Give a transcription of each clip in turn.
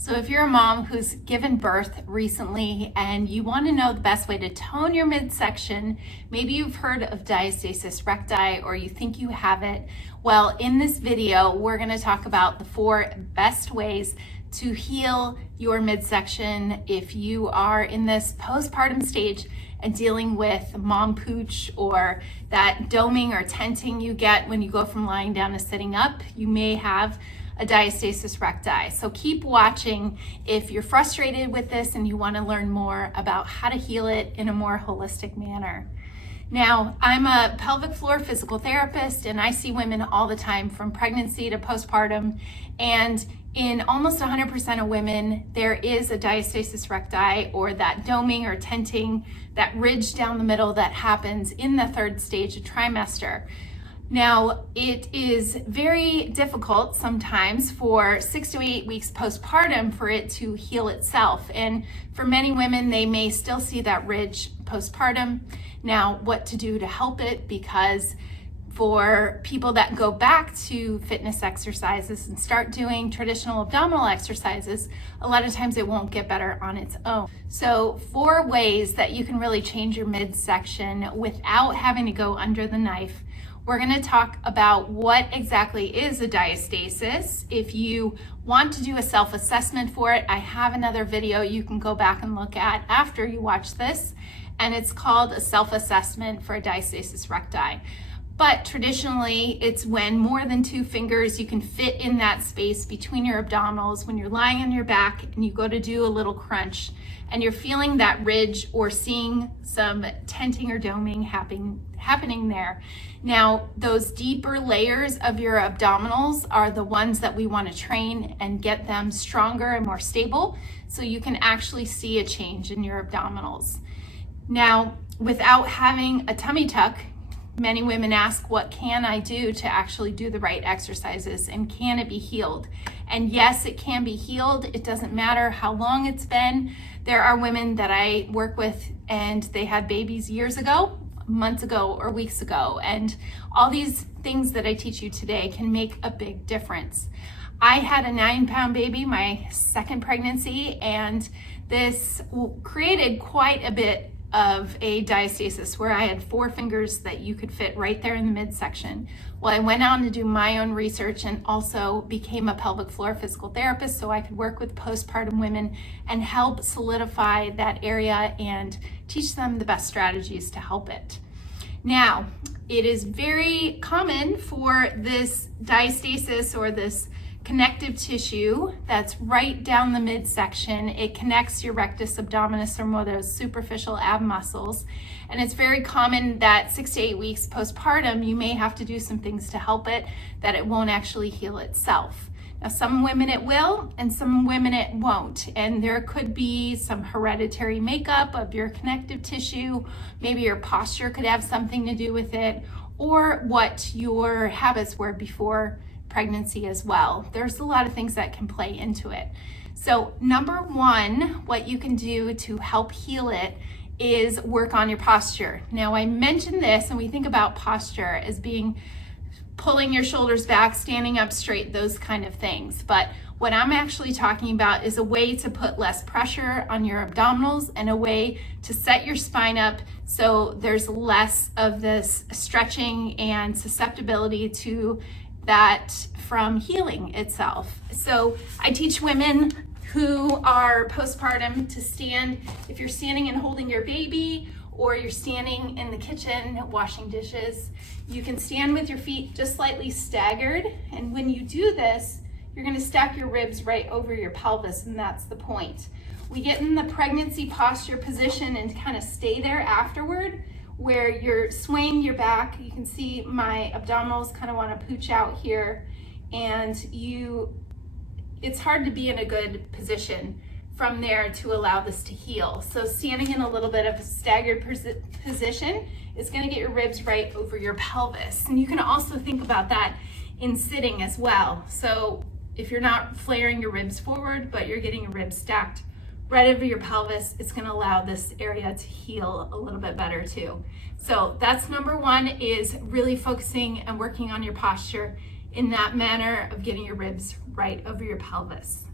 So if you're a mom who's given birth recently and you want to know the best way to tone your midsection, maybe you've heard of diastasis recti or you think you have it, well, in this video, we're going to talk about the 4 best ways to heal your midsection if you are in this postpartum stage and dealing with mom pooch or that doming or tenting you get when you go from lying down to sitting up. You may have a diastasis recti. So keep watching if you're frustrated with this and you want to learn more about how to heal it in a more holistic manner. Now, I'm a pelvic floor physical therapist and I see women all the time from pregnancy to postpartum, and in almost 100% of women, there is a diastasis recti or that doming or tenting, that ridge down the middle that happens in the 3rd stage of trimester. Now, it is very difficult sometimes for 6 to 8 weeks postpartum for it to heal itself. And for many women, they may still see that ridge postpartum. Now, what to do to help it, because for people that go back to fitness exercises and start doing traditional abdominal exercises, a lot of times it won't get better on its own. So 4 ways that you can really change your midsection without having to go under the knife. We're going to talk about what exactly is a diastasis. If you want to do a self-assessment for it, I have another video you can go back and look at after you watch this, and it's called a self-assessment for a diastasis recti. But traditionally, it's when more than 2 fingers you can fit in that space between your abdominals when you're lying on your back and you go to do a little crunch and you're feeling that ridge or seeing some tenting or doming happening there. Now, those deeper layers of your abdominals are the ones that we want to train and get them stronger and more stable so you can actually see a change in your abdominals. Now, without having a tummy tuck, many women ask, what can I do to actually do the right exercises, and can it be healed? And yes, it can be healed. It doesn't matter how long it's been. There are women that I work with and they had babies years ago, months ago, or weeks ago. And all these things that I teach you today can make a big difference. I had a 9-pound baby, my 2nd pregnancy, and this created quite a bit of a diastasis where I had 4 fingers that you could fit right there in the midsection. Well, I went on to do my own research and also became a pelvic floor physical therapist so I could work with postpartum women and help solidify that area and teach them the best strategies to help it. Now, it is very common for this diastasis or this connective tissue that's right down the midsection. It connects your rectus abdominis or more those superficial ab muscles. And it's very common that 6 to 8 weeks postpartum, you may have to do some things to help it, that it won't actually heal itself. Now, some women it will, and some women it won't. And there could be some hereditary makeup of your connective tissue. Maybe your posture could have something to do with it, or what your habits were before pregnancy as well. There's a lot of things that can play into it. So number 1, what you can do to help heal it is work on your posture. Now, I mentioned this and we think about posture as being pulling your shoulders back, standing up straight, those kind of things. But what I'm actually talking about is a way to put less pressure on your abdominals and a way to set your spine up so there's less of this stretching and susceptibility to that from healing itself. So I teach women who are postpartum to stand, if you're standing and holding your baby, or you're standing in the kitchen washing dishes, you can stand with your feet just slightly staggered. And when you do this, you're gonna stack your ribs right over your pelvis, and that's the point. We get in the pregnancy posture position and kind of stay there afterward, where you're swaying your back. You can see my abdominals kind of want to pooch out here, and it's hard to be in a good position from there to allow this to heal. So standing in a little bit of a staggered position is going to get your ribs right over your pelvis. And you can also think about that in sitting as well. So if you're not flaring your ribs forward, but you're getting your ribs stacked right over your pelvis, it's going to allow this area to heal a little bit better too. So that's number 1, is really focusing and working on your posture in that manner of getting your ribs right over your pelvis.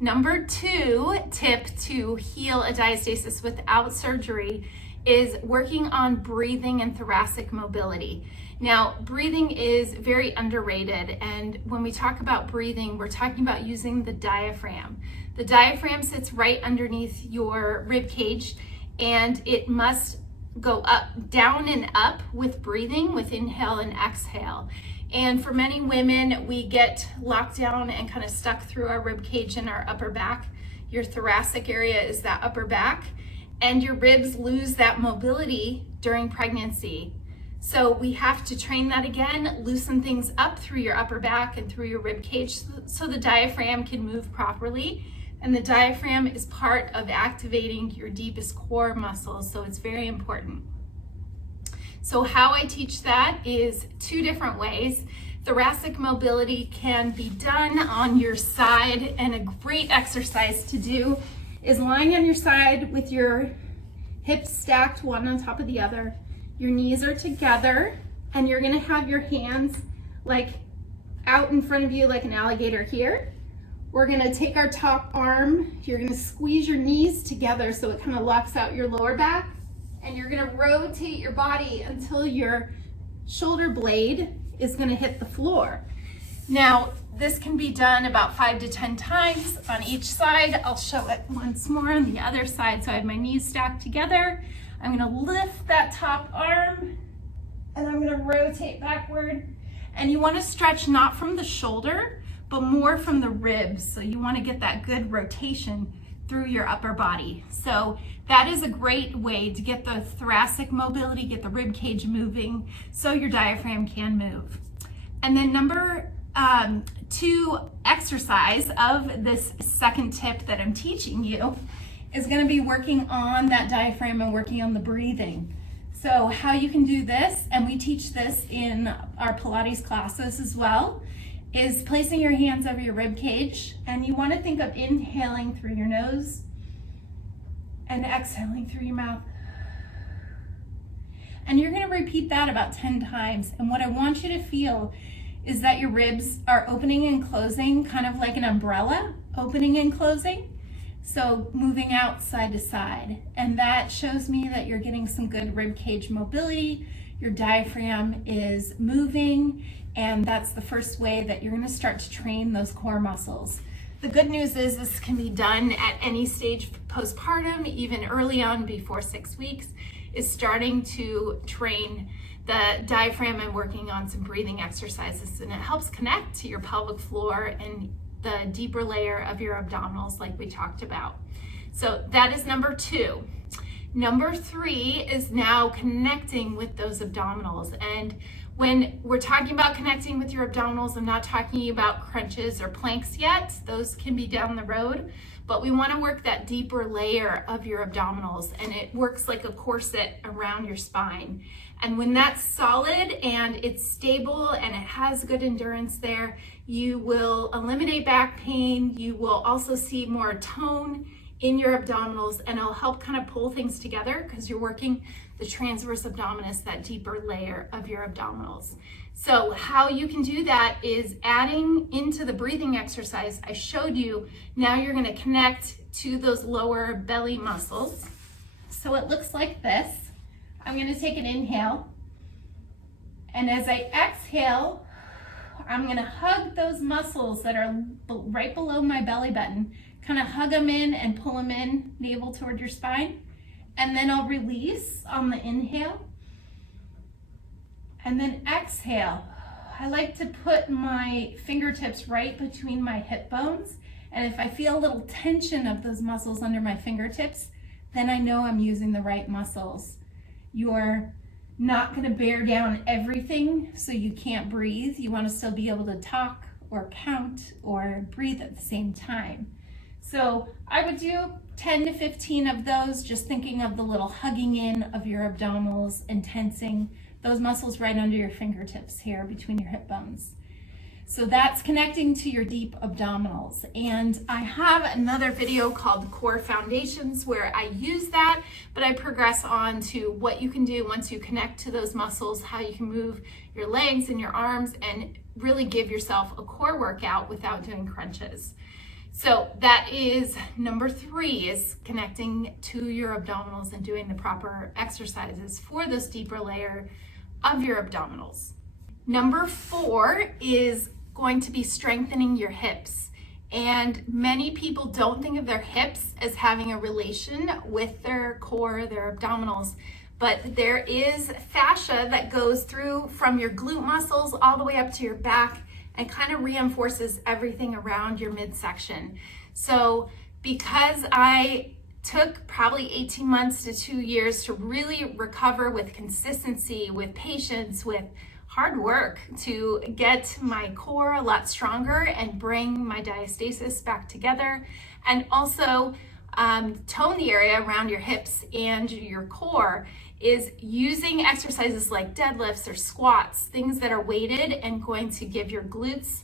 Number 2 tip to heal a diastasis without surgery is working on breathing and thoracic mobility. Now, breathing is very underrated, and when we talk about breathing, we're talking about using the diaphragm. The diaphragm sits right underneath your rib cage, and it must go up, down and up with breathing, with inhale and exhale. And for many women, we get locked down and kind of stuck through our rib cage and our upper back. Your thoracic area is that upper back, and your ribs lose that mobility during pregnancy. So we have to train that again, loosen things up through your upper back and through your rib cage so the diaphragm can move properly. And the diaphragm is part of activating your deepest core muscles, so it's very important. So how I teach that is 2 different ways. Thoracic mobility can be done on your side, and a great exercise to do is lying on your side with your hips stacked one on top of the other. Your knees are together, and you're gonna have your hands like out in front of you like an alligator here. We're gonna take our top arm, you're gonna squeeze your knees together so it kind of locks out your lower back, and you're gonna rotate your body until your shoulder blade is gonna hit the floor. Now, this can be done about 5 to 10 times on each side. I'll show it once more on the other side. So I have my knees stacked together. I'm gonna lift that top arm, and I'm gonna rotate backward. And you wanna stretch not from the shoulder, but more from the ribs. So you wanna get that good rotation through your upper body. So that is a great way to get the thoracic mobility, get the rib cage moving so your diaphragm can move. And then number 2 exercise of this second tip that I'm teaching you is going to be working on that diaphragm and working on the breathing. So how you can do this, and we teach this in our Pilates classes as well, is placing your hands over your rib cage, and you want to think of inhaling through your nose and exhaling through your mouth. And you're going to repeat that about 10 times. And what I want you to feel is that your ribs are opening and closing, kind of like an umbrella, opening and closing. So moving out side to side. And that shows me that you're getting some good rib cage mobility. Your diaphragm is moving, and that's the first way that you're gonna start to train those core muscles. The good news is this can be done at any stage postpartum, even early on before 6 weeks, is starting to train the diaphragm and working on some breathing exercises, and it helps connect to your pelvic floor and the deeper layer of your abdominals like we talked about. So that is number 2. Number 3 is now connecting with those abdominals. And when we're talking about connecting with your abdominals, I'm not talking about crunches or planks yet. Those can be down the road, but we want to work that deeper layer of your abdominals, and it works like a corset around your spine. And when that's solid and it's stable and it has good endurance there, you will eliminate back pain. You will also see more tone in your abdominals, and it'll help kind of pull things together because you're working the transverse abdominis, that deeper layer of your abdominals. So how you can do that is adding into the breathing exercise I showed you. Now you're going to connect to those lower belly muscles. So it looks like this. I'm going to take an inhale, and as I exhale, I'm going to hug those muscles that are right below my belly button, kind of hug them in and pull them in, navel toward your spine. And then I'll release on the inhale. And then exhale. I like to put my fingertips right between my hip bones. And if I feel a little tension of those muscles under my fingertips, then I know I'm using the right muscles. You're not going to bear down everything so you can't breathe. You want to still be able to talk or count or breathe at the same time. So I would do 10 to 15 of those, just thinking of the little hugging in of your abdominals and tensing those muscles right under your fingertips here between your hip bones. So that's connecting to your deep abdominals. And I have another video called Core Foundations where I use that, but I progress on to what you can do once you connect to those muscles, how you can move your legs and your arms and really give yourself a core workout without doing crunches. So that is number 3, is connecting to your abdominals and doing the proper exercises for this deeper layer of your abdominals. Number 4 is going to be strengthening your hips. And many people don't think of their hips as having a relation with their core, their abdominals, but there is fascia that goes through from your glute muscles all the way up to your back and kind of reinforces everything around your midsection. So because I took probably 18 months to 2 years to really recover with consistency, with patience, with hard work to get my core a lot stronger and bring my diastasis back together, and also tone the area around your hips and your core, is using exercises like deadlifts or squats, things that are weighted and going to give your glutes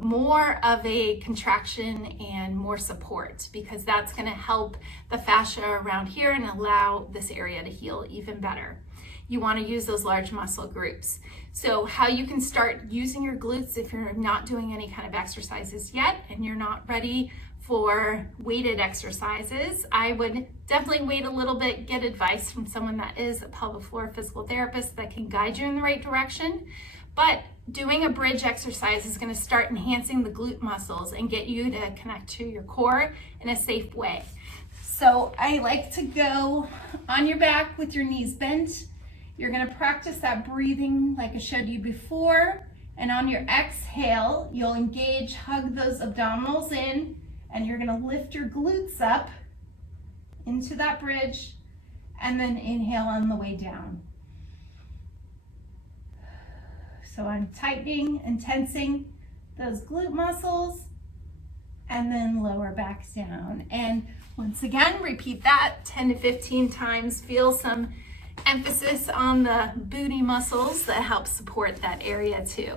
more of a contraction and more support, because that's going to help the fascia around here and allow this area to heal even better. You want to use those large muscle groups. So how you can start using your glutes if you're not doing any kind of exercises yet and you're not ready for weighted exercises, I would definitely wait a little bit, get advice from someone that is a pelvic floor physical therapist that can guide you in the right direction. But doing a bridge exercise is going to start enhancing the glute muscles and get you to connect to your core in a safe way. So I like to go on your back with your knees bent. You're going to practice that breathing like I showed you before. And on your exhale, you'll engage, hug those abdominals in, and you're going to lift your glutes up into that bridge, and then inhale on the way down. So I'm tightening and tensing those glute muscles, and then lower back down. And once again, repeat that 10 to 15 times. Feel some emphasis on the booty muscles that help support that area too.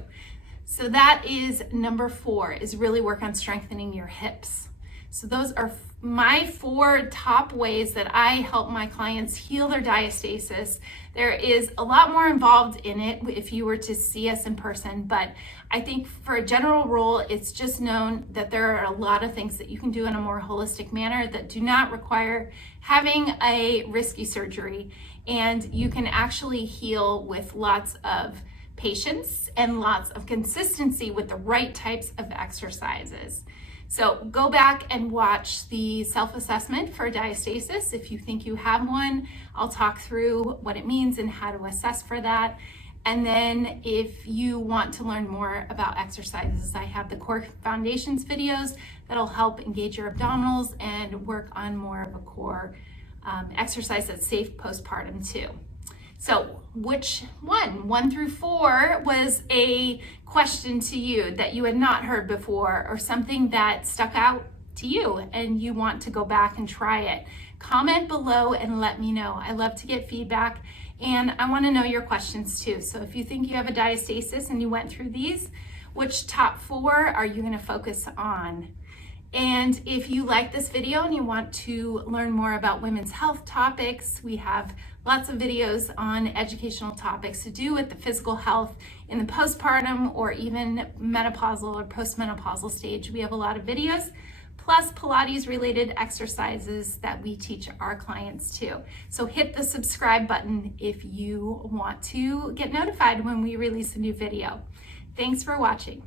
So that is number 4, is really work on strengthening your hips. So those are my 4 top ways that I help my clients heal their diastasis. There is a lot more involved in it if you were to see us in person, but I think for a general rule, it's just known that there are a lot of things that you can do in a more holistic manner that do not require having a risky surgery, and you can actually heal with lots of patience and lots of consistency with the right types of exercises. So go back and watch the self-assessment for diastasis. If you think you have one, I'll talk through what it means and how to assess for that. And then if you want to learn more about exercises, I have the core foundations videos that'll help engage your abdominals and work on more of a core exercise that's safe postpartum too. So which one through 4 was a question to you that you had not heard before, or something that stuck out to you and you want to go back and try it? Comment below and let me know. I love to get feedback, and I want to know your questions too. So if you think you have a diastasis and you went through these, which top 4 are you going to focus on? And if you like this video and you want to learn more about women's health topics, we have lots of videos on educational topics to do with the physical health in the postpartum or even menopausal or postmenopausal stage. We have a lot of videos, plus Pilates related exercises that we teach our clients too. So hit the subscribe button if you want to get notified when we release a new video. Thanks for watching.